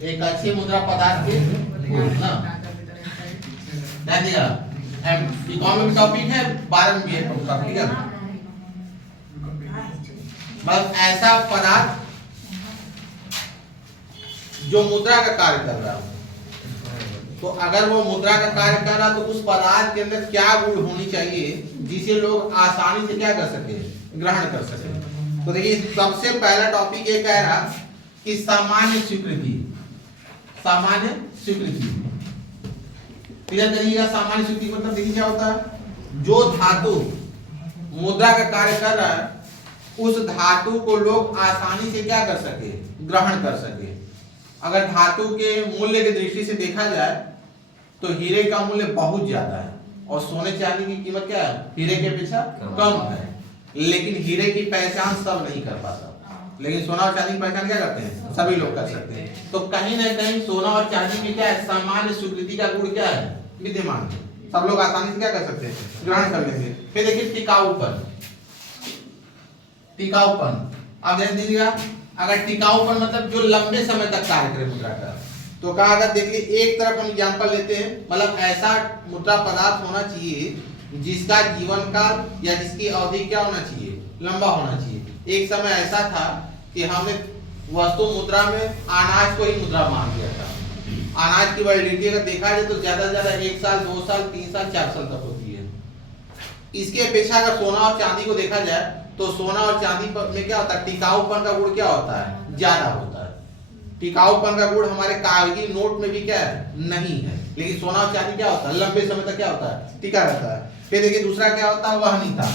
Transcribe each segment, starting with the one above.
एक अच्छी मुद्रा पदार्थ के गुण ना ध्यान दिया। इकोनॉमिक टॉपिक है 12 में टॉपिक है। बस ऐसा पदार्थ जो मुद्रा का कार्य कर रहा है, तो अगर वो मुद्रा का कार्य कर रहा तो उस पदार्थ के अंदर क्या गुण होनी चाहिए जिसे लोग आसानी से क्या कर सके, ग्रहण कर सके। तो देखिए सबसे पहला टॉपिक ये कह रहा कि सामान्य स्वीकृति। सामान्य स्वीकृति क्लियर करिएगा। सामान्य स्वीकृति मतलब देखिए क्या होता है, जो धातु मुद्रा का कार्य कर रहा है उस धातु को लोग आसानी से क्या कर सके, ग्रहण कर सके। अगर धातु के मूल्य की दृष्टि से देखा जाए तो हीरे का मूल्य बहुत ज्यादा है और सोने चांदी की कीमत क्या है, हीरे के अपेक्षा कम है, लेकिन हीरे की पहचान सब नहीं कर पाता, लेकिन सोना और चांदी की पहचान क्या करते हैं, सभी लोग कर सकते हैं। तो कहीं ना कहीं सोना और चांदी की क्या है, सामान्य स्वीकृति का गुण क्या है, विद्यमान है। सब लोग आसानी से क्या कर सकते हैं, ग्रहण कर लेंगे। फिर देखिए टिकाऊपन। टिकाऊपन अब ध्यान दीजिएगा, अगर टिकाऊपन मतलब जो लंबे समय तक कार्य करे मुद्रा का, तो कहा अगर देखिए एक तरफ हम एग्जांपल लेते हैं, मतलब ऐसा मुद्रा पदार्थ होना चाहिए जिसका जीवन काल या जिसकी अवधि क्या होना चाहिए, लंबा होना चाहिए। एक समय ऐसा था कि हमने वस्तु मुद्रा में अनाज को ही मुद्रा मान लिया था। अनाज की वैलिडिटी अगर देखा जाए तो ज्यादा से ज्यादा 1 साल 2 साल 3 साल 4 साल तक होती है। इसके अपेक्षा अगर सोना और चांदी को देखा जाए तो सोना और चांदी में क्या होता है, टिकाऊपन का गुण क्या होता है, ज्यादा होता है। टिकाऊपन का गुण हमारे कागजी नोट में भी क्या है, नहीं है, लेकिन सोना और चांदी क्या होता है, लंबे समय तक क्या होता है, टिका रहता है। फिर देखिए दूसरा क्या होता है, वहनीयता।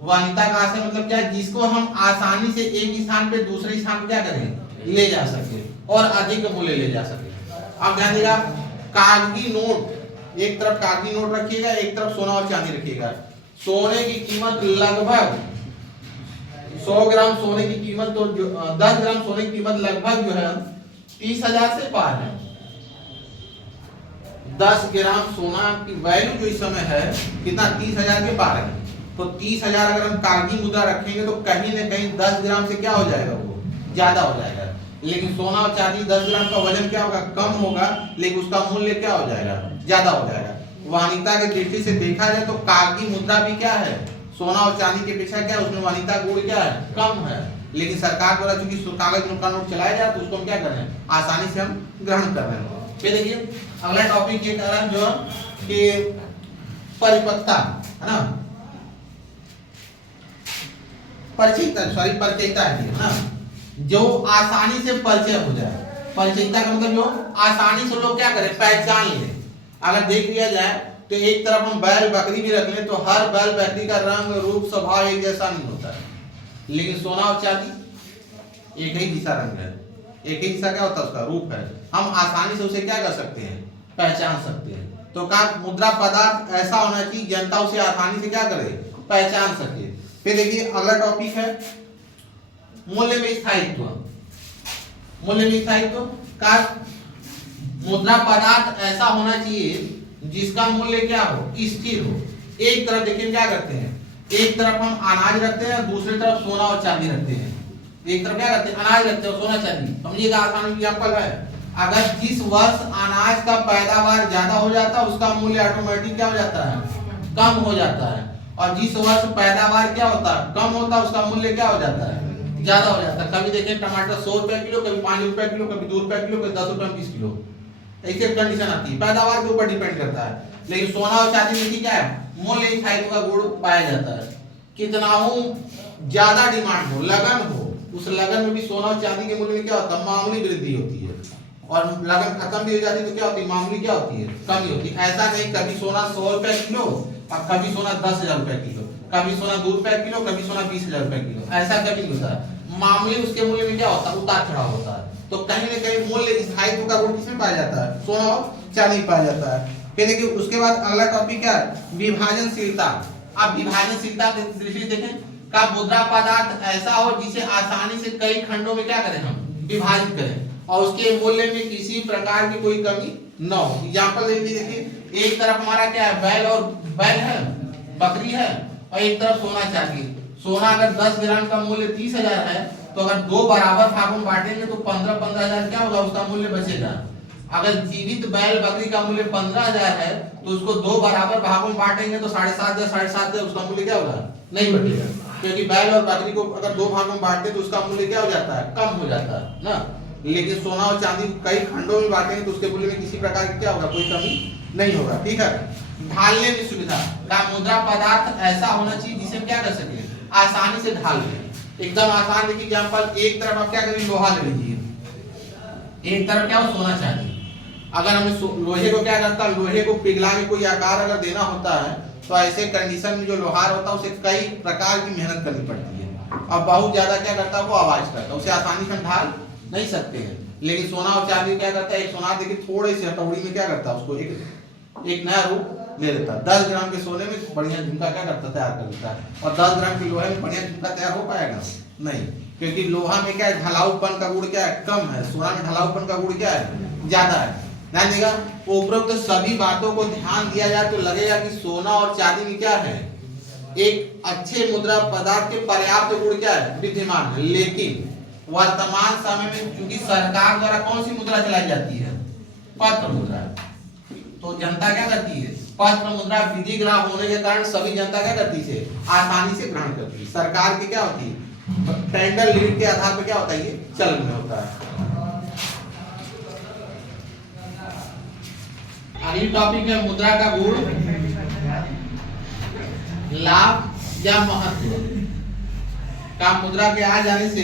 वहनीयता का अर्थ मतलब क्या है, जिसको हम आसानी से एक स्थान पे दूसरे स्थान पे क्या करें, ले जा सके और अधिक मूल्य ले जा सके। अब ध्यान देगा, कागजी नोट, एक तरफ कागजी नोट रखिएगा, एक तरफ सोना और चांदी रखिएगा। सोने की कीमत लगभग 100 ग्राम सोने की कीमत तो 10 ग्राम सोने की कीमत लगभग जो है 30,000 से पार है। 10 ग्राम सोना की वैल्यू जो इस समय है कितना, 30,000 के पार है। तो 30,000 अगर हम कागजी मुद्रा रखेंगे तो कहीं ना कहीं 10 ग्राम से क्या हो जाएगा, वो ज्यादा हो जाएगा। लेकिन सोना और चांदी 10 ग्राम का वजन क्या होगा, कम होगा, लेकिन उसका मूल्य क्या हो जाएगा, ज्यादा हो जाएगा। वाणिज्यता की दृष्टि से देखा जाए तो कागजी मुद्रा भी क्या है, सोना और चांदी की अपेक्षा क्या है, उसमें वाणिज्यता गुण क्या है, कम है। लेकिन सरकार द्वारा चूंकि कागज का नोट चलाया जाए तो उसको हम क्या कर रहे हैं, आसानी से हम ग्रहण कर रहे हैं। फिर देखिए अगला टॉपिक ये कह रहा है जो कि परिपक्वता है ना, परिचयता है ना, जो आसानी से परिचय हो जाए। परिचयता का मतलब जो आसानी से लोग क्या करें, पहचान ले। अगर देख लिया जाए तो एक तरफ हम बैल बकरी भी रख लें तो हर बैल बकरी का रंग रूप स्वभाव एक जैसा नहीं होता है, लेकिन सोना और चांदी एक ही दिशा रंग है, एक ही दिशा क्या होता है, उसका रूप है। हम आसानी से उसे क्या कर सकते हैं, पहचान सकते हैं। तो का मुद्रा पदार्थ ऐसा होना चाहिए जनता उसे आसानी से क्या करे, पहचान सके। फिर देखिए अगला टॉपिक है मूल्य में स्थायित्व। मूल्य में स्थायित्व का मुद्रा पदार्थ ऐसा होना चाहिए जिसका मूल्य क्या हो, स्थिर हो। एक तरफ देखिए क्या करते हैं, एक तरफ हम अनाज रखते हैं, दूसरी तरफ सोना और चांदी रखते हैं। एक तरफ क्या करते हैं, अनाज रखते हैं, सोना चांदी। समझिएगा आसान एग्जांपल है, अगर जिस वर्ष अनाज का पैदावार ज्यादा हो जाता है उसका मूल्य ऑटोमेटिक क्या हो जाता है, कम हो जाता है। और जिस वर्ष पैदावार क्या होता है, कम होता है, उसका मूल्य क्या हो जाता है, ज्यादा हो जाता है। कभी देखें टमाटर 100 रुपए किलो, कभी 5 रुपए किलो, कभी 2 रुपए किलो, कभी 10 रुपए में 20 किलो, ऐसे कंडीशन आती है, पैदावार के ऊपर डिपेंड करता है। लेकिन सोना और चांदी में क्या है, मूल्य स्थायित्व का गुण पाया जाता है। कितना हो ज्यादा डिमांड हो, लगन हो, उस लगन में भी सोना और चांदी के मूल्य में क्या होता है, मामूली वृद्धि होती है। और लगन खत्म भी हो जाती है तो क्या होती है, मामूली क्या होती है, कमी होती है। ऐसा नहीं कभी सोना 100 रुपए किलो और कभी सोना 10,000 रुपए किलो, कभी सोना 2 रुपए किलो, कभी सोना 20,000 रुपए किलो, ऐसा कभी नहीं होता है। मामूली उसके मूल्य में क्या होता है, उतार चढ़ाव होता है। तो कहीं ना कहीं मूल्य स्थायित्व का गुण किसमें पाया जाता है, सोना और चांदी पाया जाता है। फिर देखिए उसके बाद अगला टॉपिक क्या है, विभाजनशीलता। अब विभाजनशीलता की दृष्टि से देखें का मुद्रा पदार्थ ऐसा हो जिसे आसानी से कई खंडों में क्या करें, हम विभाजित करें और उसके मूल्य में किसी प्रकार की कोई कमी न हो। एग्जांपल देखिए, एक तरफ हमारा क्या है, बैल है, बकरी है, और एक तरफ सोना चांदी। सोना अगर 10 ग्राम का मूल्य 30,000 है तो अगर दो बराबर भागों में बांटेंगे तो 15,000 क्या होगा, उसका मूल्य बचेगा। अगर जीवित बैल बकरी का मूल्य 15,000 है तो उसको दो बराबर भागों में बांटेंगे तो 7,500 उसका मूल्य क्या होगा, नहीं बचेगा, क्योंकि बैल और बकरी को अगर दो भागों में बांटते तो उसका मूल्य क्या हो जाता है, कम हो जाता है ना। लेकिन सोना और चांदी कई खंडों में बांटेंगे तो उसके मूल्य में किसी प्रकार की क्या होगा, कोई कमी नहीं होगा। ठीक है। ढालने में सुविधा का मुद्रा पदार्थ ऐसा होना चाहिए जिसे क्या कर सके, आसानी से ढाल ले। एकदम आसान। देखिए एग्जांपल, एक तरफ आप क्या करेंगे, लोहा ले लीजिए, एक तरफ क्या हो, सोना चांदी। अगर हमें लोहे को क्या करता है, लोहे को पिघला के कोई आकार अगर देना होता है तो ऐसे कंडीशन में जो लोहार होता है उसे कई प्रकार की मेहनत करनी पड़ती है और बहुत ज्यादा क्या करता है, वो आवाज करता है, उसे आसानी से ढाल नहीं सकते हैं। लेकिन सोना और चांदी क्या करता है, एक सोनार देखिए थोड़े से हथौड़ी में क्या करता है, उसको एक नया रूप ले लेता है। 10 ग्राम के सोने में बढ़िया झुमका क्या करता है, तैयार कर देता है। और 10 ग्राम के लोहे में बढ़िया झुमका तैयार हो पाएगा नहीं, क्योंकि लोहा में क्या है, ढलाऊपन का गुण क्या है, कम है। सोना में ढलाऊपन का गुण क्या है, ज्यादा है। ध्यान देगा, उपरोक्त तो सभी बातों को ध्यान दिया जाए तो लगेगा कि सोना और चांदी में क्या है, एक अच्छे मुद्रा पदार्थ के पर्याप्त गुण क्या है, विद्यमान है। लेकिन वर्तमान समय में चूंकि सरकार द्वारा कौन सी मुद्रा चलाई जाती है, पत्र मुद्रा, तो जनता क्या करती है, पत्र मुद्रा विधि ग्राह होने के कारण सभी जनता क्या करती है, आसानी से ग्रहण करती है। सरकार की क्या होती है, टेंडर लीड के आधार पर क्या होता है, ये चलन में होता है। अगली टॉपिक है मुद्रा का गुण, लाभ या महत्व का। मुद्रा के आ जाने से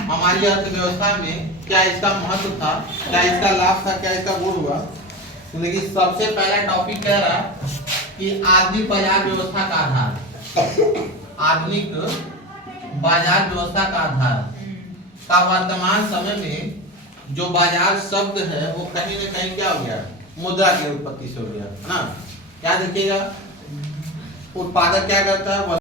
हमारी अर्थव्यवस्था में क्या इसका महत्व था, क्या इसका लाभ था, क्या इसका गुण हुआ। तो देखिए सबसे पहला टॉपिक कह रहा कि आधुनिक बाजार व्यवस्था का आधार, आधुनिक बाजार व्यवस्था का आधार का वर्तमान समय में जो बाजार शब्द है वो कहीं न कहीं क्या हो गया, मुद्रा की उत्पत्ति से हो गया, है ना। क्या देखिएगा, उत्पादक क्या करता है,